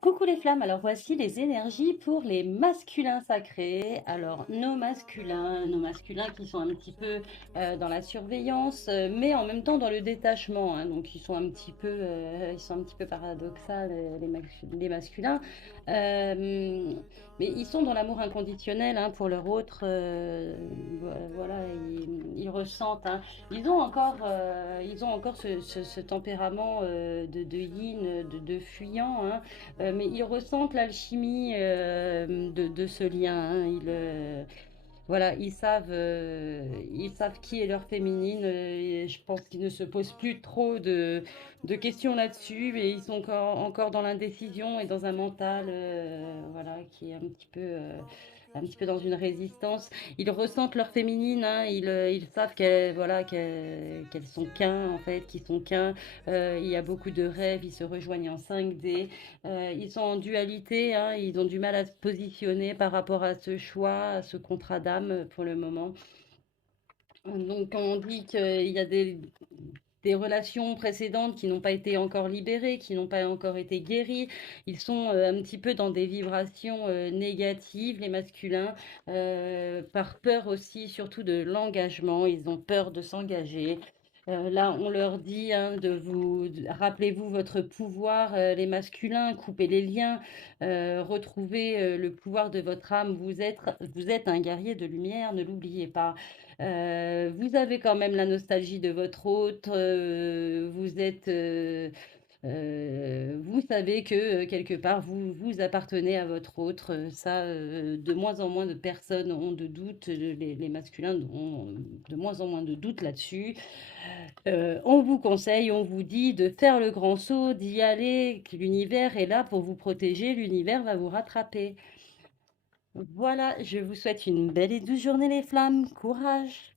Coucou les flammes, alors voici les énergies pour les masculins sacrés. Alors nos masculins qui sont un petit peu dans la surveillance, mais en même temps dans le détachement, hein. Donc ils sont un petit peu paradoxaux les masculins. Euh, mais ils sont dans l'amour inconditionnel, hein, pour leur autre. Voilà, ils ressentent, hein. Ils ont encore ce tempérament de yin, de fuyant, hein. Mais ils ressentent l'alchimie de ce lien, hein. Voilà, ils savent qui est leur féminine. Et je pense qu'ils ne se posent plus trop de questions là-dessus, mais ils sont encore dans l'indécision et dans un mental, voilà, qui est un petit peu dans une résistance. Ils ressentent leur féminine, hein. Ils savent qu'elles sont qu'un, en fait, qu'ils sont qu'un. Il y a beaucoup de rêves, ils se rejoignent en 5D. Ils sont en dualité, hein, ils ont du mal à se positionner par rapport à ce choix, à ce contrat d'âme pour le moment. Donc on dit qu'il y a des relations précédentes qui n'ont pas été encore libérées, qui n'ont pas encore été guéries. Ils sont un petit peu dans des vibrations négatives, les masculins, par peur aussi, surtout de l'engagement. Ils ont peur de s'engager. Là, on leur dit, hein, rappelez-vous votre pouvoir, les masculins, coupez les liens, retrouvez le pouvoir de votre âme. Vous êtes un guerrier de lumière, ne l'oubliez pas. Vous avez quand même la nostalgie de votre hôte. Vous savez que quelque part vous appartenez à votre autre. Ça, de moins en moins de personnes ont de doutes. Les masculins ont de moins en moins de doutes là-dessus. On vous conseille, on vous dit de faire le grand saut, d'y aller, que l'univers est là pour vous protéger, l'univers va vous rattraper. Voilà, je vous souhaite une belle et douce journée les flammes, courage!